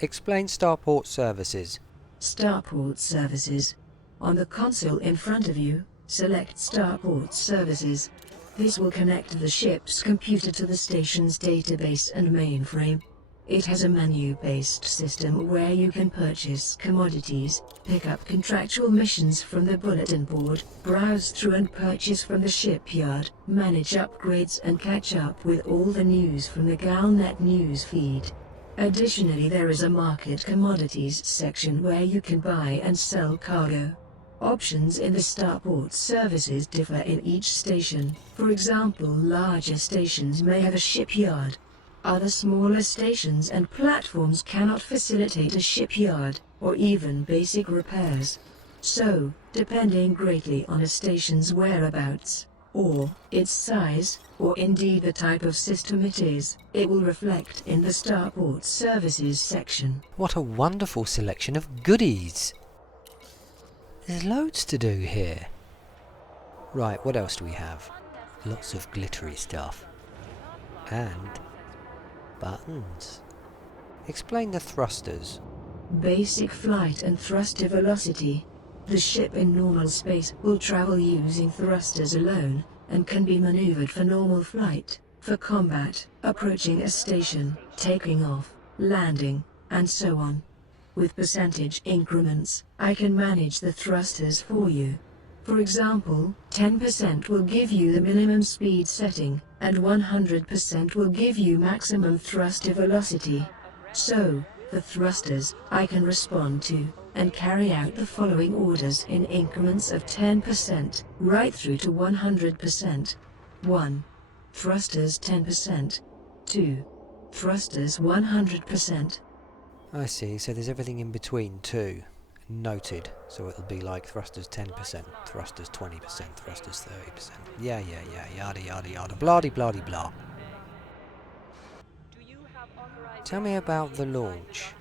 Explain Starport services. Starport services. On the console in front of you, select Starport services. This will connect the ship's computer to the station's database and mainframe. It has a menu-based system where you can purchase commodities, pick up contractual missions from the bulletin board, browse through and purchase from the shipyard, manage upgrades and catch up with all the news from the Galnet news feed. Additionally, there is a market commodities section where you can buy and sell cargo. Options in the Starport services differ in each station. For example, larger stations may have a shipyard. Other smaller stations and platforms cannot facilitate a shipyard, or even basic repairs. So, depending greatly on a station's whereabouts, or its size, or indeed the type of system it is, it will reflect in the Starport services section. What a wonderful selection of goodies! There's loads to do here. Right, what else do we have? Lots of glittery stuff. And buttons. Explain the thrusters. Basic flight and thruster velocity. The ship in normal space will travel using thrusters alone, and can be maneuvered for normal flight, for combat, approaching a station, taking off, landing, and so on. With percentage increments, I can manage the thrusters for you. For example, 10% will give you the minimum speed setting, and 100% will give you maximum thruster velocity. So, the thrusters, I can respond to, and carry out the following orders in increments of 10%, right through to 100%. 1. Thrusters 10%. 2. Thrusters 100%. I see, so there's everything in between too. Noted. So it'll be like thrusters 10%, thrusters 20%, thrusters 30%. Yeah, yada yada yada, blah de blah de blah. Tell me about the launch.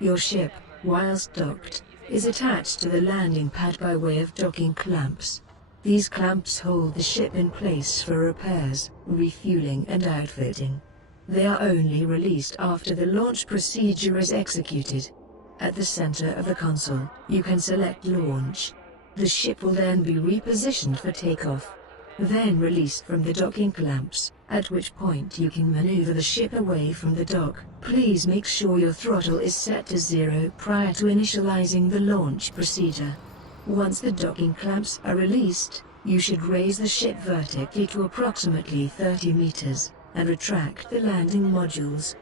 Your ship, whilst docked, is attached to the landing pad by way of docking clamps. These clamps hold the ship in place for repairs, refueling and outfitting. They are only released after the launch procedure is executed. At the center of the console, you can select Launch. The ship will then be repositioned for takeoff, then released from the docking clamps, at which point you can maneuver the ship away from the dock. Please make sure your throttle is set to 0 prior to initializing the launch procedure. Once the docking clamps are released, you should raise the ship vertically to approximately 30 meters, and retract the landing modules.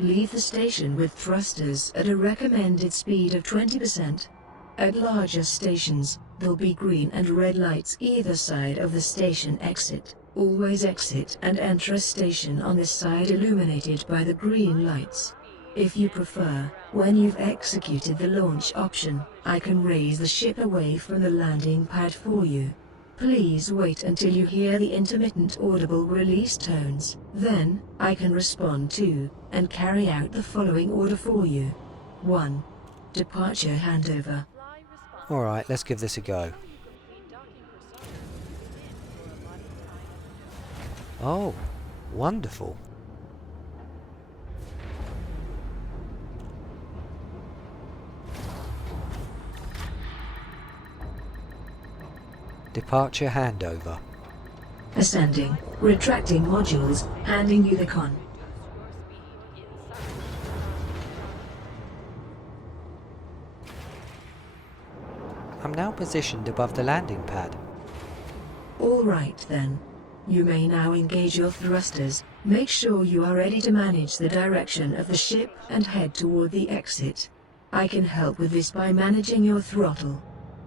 Leave the station with thrusters at a recommended speed of 20%. At larger stations, there'll be green and red lights either side of the station exit. Always exit and enter a station on the side illuminated by the green lights. If you prefer, when you've executed the launch option, I can raise the ship away from the landing pad for you. Please wait until you hear the intermittent audible release tones. Then, I can respond to, and carry out the following order for you. 1. Departure handover. Alright, let's give this a go. Oh, wonderful. Departure handover. Ascending, retracting modules, handing you the con. I'm now positioned above the landing pad. All right then. You may now engage your thrusters. Make sure you are ready to manage the direction of the ship and head toward the exit. I can help with this by managing your throttle.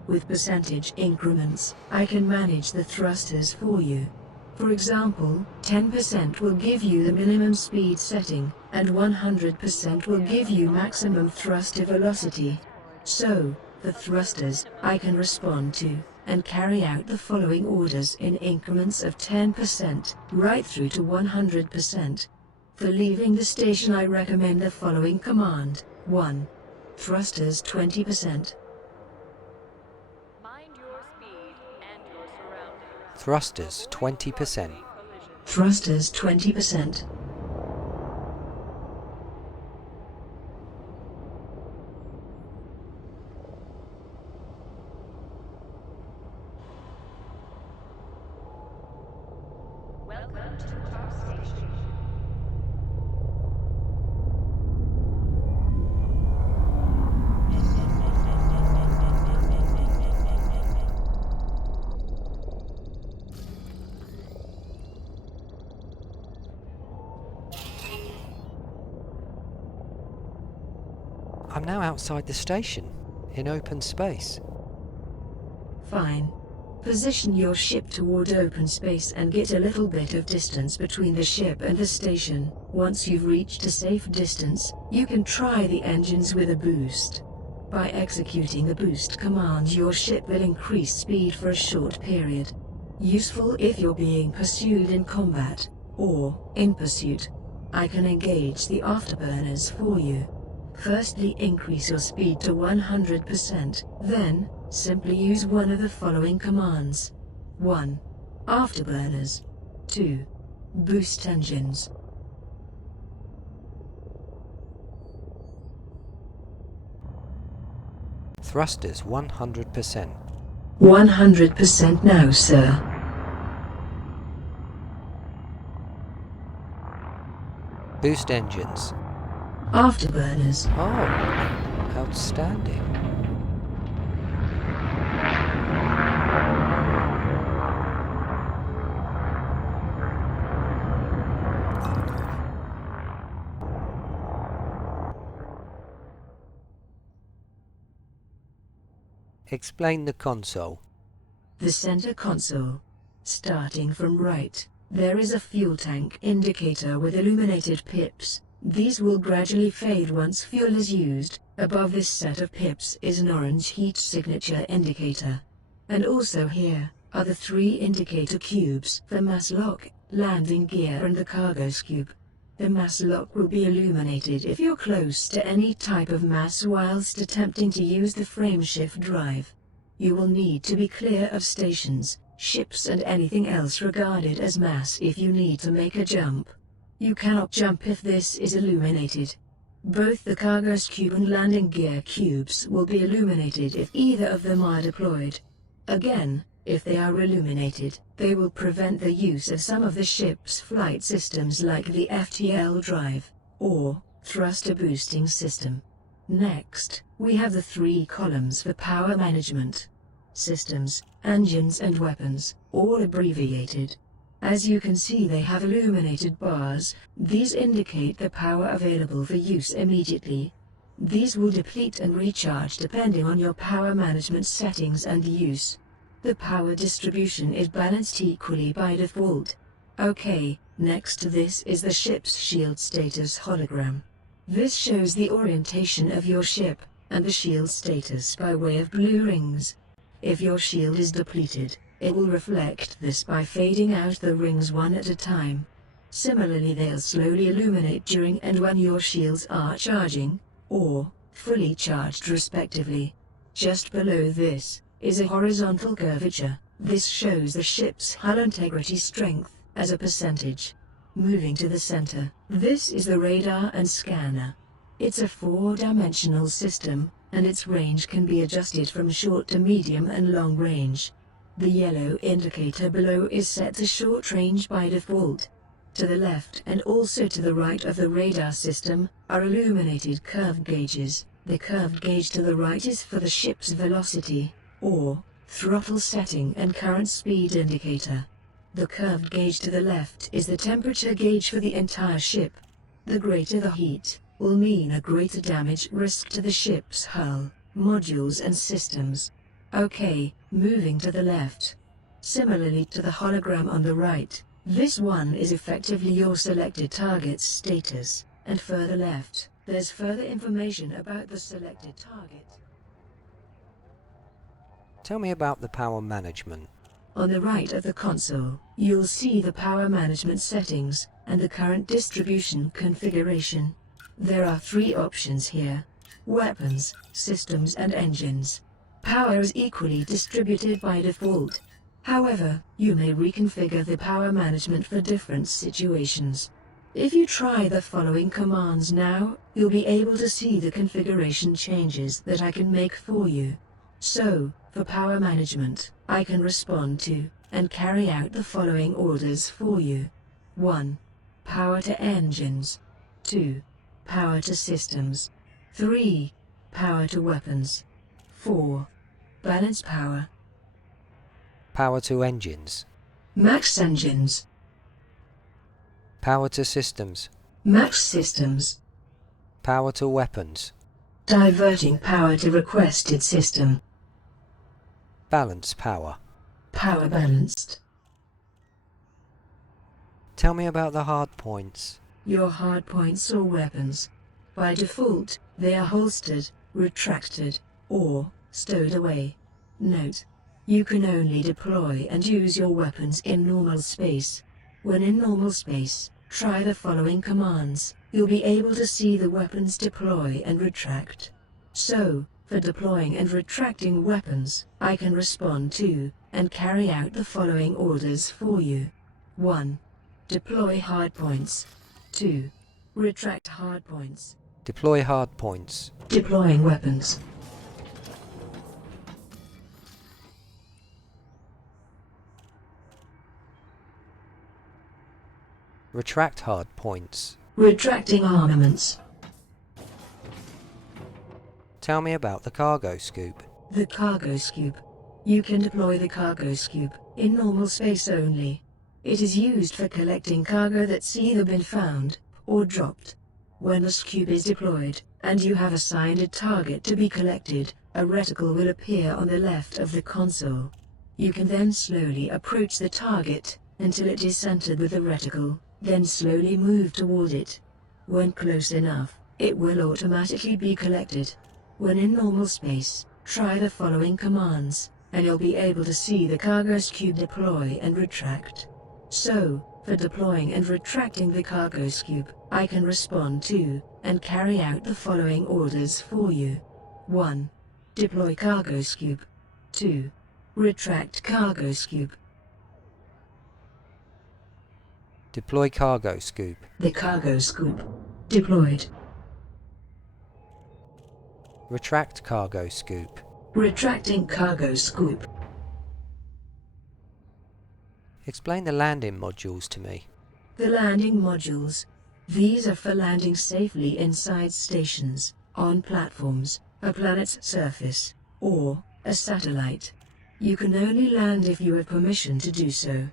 With percentage increments, I can manage the thrusters for you. For example, 10% will give you the minimum speed setting, and 100% will give you maximum thruster velocity. So, the thrusters, I can respond to, and carry out the following orders in increments of 10%, right through to 100%. For leaving the station, I recommend the following command. 1. Thrusters 20%. Thrusters 20%. Thrusters 20%. I'm now outside the station, in open space. Fine. Position your ship toward open space and get a little bit of distance between the ship and the station. Once you've reached a safe distance, you can try the engines with a boost. By executing the boost command, your ship will increase speed for a short period. Useful if you're being pursued in combat, or in pursuit. I can engage the afterburners for you. Firstly, increase your speed to 100%, then, simply use one of the following commands. 1. Afterburners. 2. Boost engines. Thrusters 100%. 100% now, sir. Boost engines. Afterburners. Oh, outstanding. Explain the console. The center console. Starting from right, there is a fuel tank indicator with illuminated pips. These will gradually fade once fuel is used. Above this set of pips is an orange heat signature indicator. And also here are the 3 indicator cubes: the mass lock, landing gear and the cargo scoop. The mass lock will be illuminated if you're close to any type of mass whilst attempting to use the frameshift drive. You will need to be clear of stations, ships and anything else regarded as mass if you need to make a jump. You cannot jump if this is illuminated. Both the cargo scoop and landing gear cubes will be illuminated if either of them are deployed. Again, if they are illuminated, they will prevent the use of some of the ship's flight systems like the FTL drive, or thruster boosting system. Next, we have the 3 columns for power management. Systems, engines and weapons, all abbreviated. As you can see, they have illuminated bars. These indicate the power available for use immediately. These will deplete and recharge depending on your power management settings and use. The power distribution is balanced equally by default. Okay, next to this is the ship's shield status hologram. This shows the orientation of your ship, and the shield status by way of blue rings. If your shield is depleted, it will reflect this by fading out the rings one at a time. Similarly, they'll slowly illuminate during and when your shields are charging, or fully charged respectively. Just below this is a horizontal curvature. This shows the ship's hull integrity strength as a percentage. Moving to the center, this is the radar and scanner. It's a 4-dimensional system, and its range can be adjusted from short to medium and long range. The yellow indicator below is set to short range by default. To the left and also to the right of the radar system are illuminated curved gauges. The curved gauge to the right is for the ship's velocity, or throttle setting and current speed indicator. The curved gauge to the left is the temperature gauge for the entire ship. The greater the heat will mean a greater damage risk to the ship's hull, modules and systems. Okay, moving to the left. Similarly to the hologram on the right, this one is effectively your selected target's status, and further left, there's further information about the selected target. Tell me about the power management. On the right of the console, you'll see the power management settings and the current distribution configuration. There are 3 options here: weapons, systems and engines. Power is equally distributed by default. However, you may reconfigure the power management for different situations. If you try the following commands now, you'll be able to see the configuration changes that I can make for you. So, for power management, I can respond to and carry out the following orders for you. 1. Power to engines. 2. Power to systems. 3. Power to weapons. 4. Balance power. Power to engines. Max engines. Power to systems. Max systems. Power to weapons. Diverting power to requested system. Balance power. Power balanced. Tell me about the hardpoints. Your hardpoints or weapons. By default, they are holstered, retracted, or stowed away. Note: you can only deploy and use your weapons in normal space. When in normal space, try the following commands. You'll be able to see the weapons deploy and retract. So, for deploying and retracting weapons, I can respond to and carry out the following orders for you. 1. Deploy hardpoints. 2. Retract hardpoints. Deploy hardpoints. Deploying weapons. Retract hardpoints. Retracting armaments. Tell me about the cargo scoop. The cargo scoop. You can deploy the cargo scoop in normal space only. It is used for collecting cargo that's either been found or dropped. When the scoop is deployed, and you have assigned a target to be collected, a reticle will appear on the left of the console. You can then slowly approach the target until it is centered with the reticle, then slowly move toward it. When close enough, it will automatically be collected. When in normal space, try the following commands, and you'll be able to see the cargo scoop deploy and retract. So, for deploying and retracting the cargo scoop, I can respond to and carry out the following orders for you. 1. Deploy cargo scoop. 2. Retract cargo scoop. Deploy cargo scoop. The cargo scoop. Deployed. Retract cargo scoop. Retracting cargo scoop. Explain the landing modules to me. The landing modules. These are for landing safely inside stations, on platforms, a planet's surface, or a satellite. You can only land if you have permission to do so.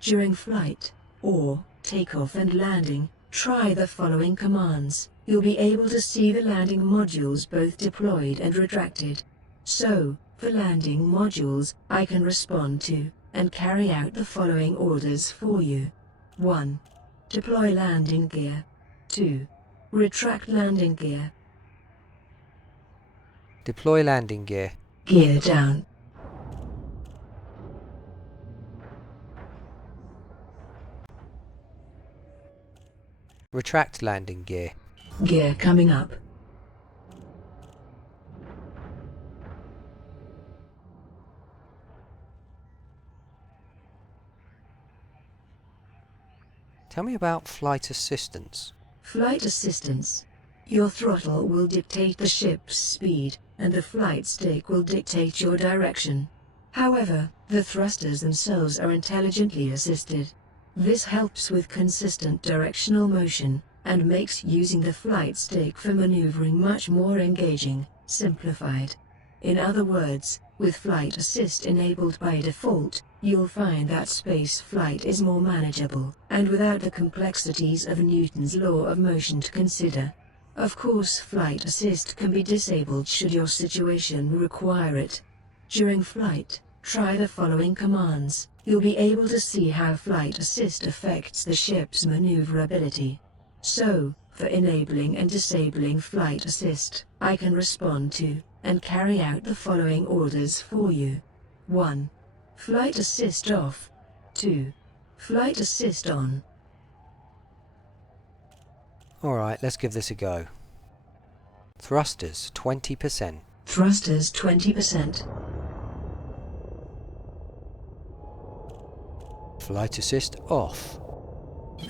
During flight, or takeoff and landing, try the following commands. You'll be able to see the landing modules both deployed and retracted. So, for landing modules, I can respond to and carry out the following orders for you. 1. Deploy landing gear. 2. Retract landing gear. Deploy landing gear. Gear down. Retract landing gear. Gear coming up. Tell me about flight assistance. Flight assistance. Your throttle will dictate the ship's speed, and the flight stick will dictate your direction. However, the thrusters themselves are intelligently assisted. This helps with consistent directional motion, and makes using the flight stick for maneuvering much more engaging, simplified. In other words, with flight assist enabled by default, you'll find that space flight is more manageable, and without the complexities of Newton's law of motion to consider. Of course, flight assist can be disabled should your situation require it. During flight, try the following commands. You'll be able to see how flight assist affects the ship's maneuverability. So, for enabling and disabling flight assist, I can respond to and carry out the following orders for you. 1. Flight assist off. 2. Flight assist on. Alright, let's give this a go. Thrusters, 20%. Thrusters 20%. Flight assist off.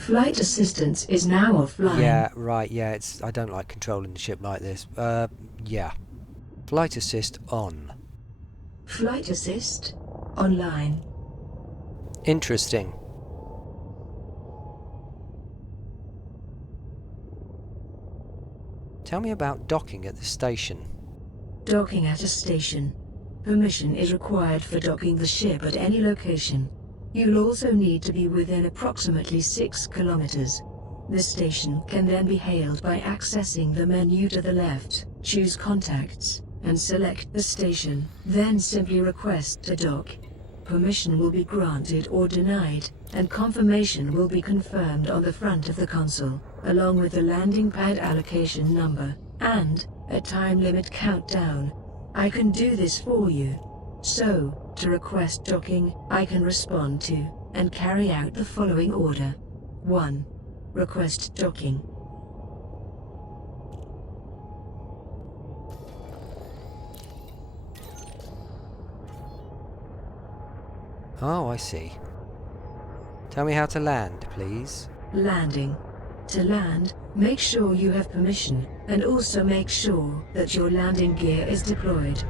Flight assistance is now offline. Yeah, right, yeah, I don't like controlling the ship like this. Yeah. Flight assist on. Flight assist. Online. Interesting. Tell me about docking at the station. Docking at a station. Permission is required for docking the ship at any location. You'll also need to be within approximately 6 kilometers. The station can then be hailed by accessing the menu to the left, choose Contacts, and select the station, then simply request to dock. Permission will be granted or denied, and confirmation will be confirmed on the front of the console, along with the landing pad allocation number, and a time limit countdown. I can do this for you. So, to request docking, I can respond to, and carry out the following order. 1. Request docking. Oh, I see. Tell me how to land, please. Landing. To land, make sure you have permission, and also make sure that your landing gear is deployed.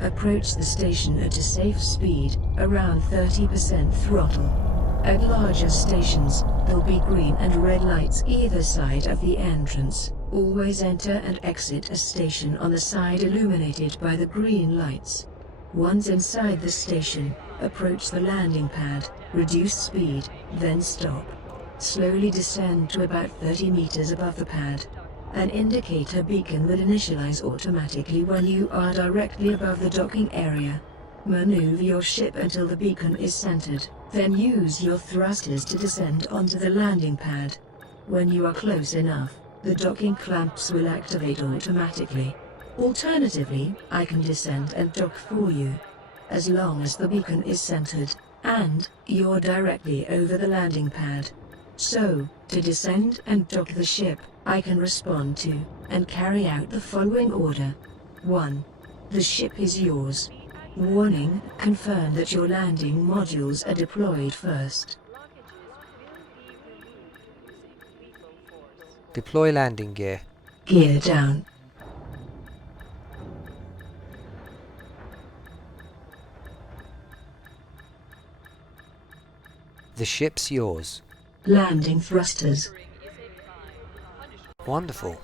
Approach the station at a safe speed, around 30% throttle. At larger stations, there'll be green and red lights either side of the entrance. Always enter and exit a station on the side illuminated by the green lights. Once inside the station, approach the landing pad, reduce speed, then stop. Slowly descend to about 30 meters above the pad. An indicator beacon will initialize automatically when you are directly above the docking area. Maneuver your ship until the beacon is centered, then use your thrusters to descend onto the landing pad. When you are close enough, the docking clamps will activate automatically. Alternatively, I can descend and dock for you, as long as the beacon is centered, and you're directly over the landing pad. So, to descend and dock the ship, I can respond to, and carry out the following order. 1. The ship is yours. Warning, confirm that your landing modules are deployed first. Deploy landing gear. Gear down. The ship's yours. Landing thrusters. Wonderful.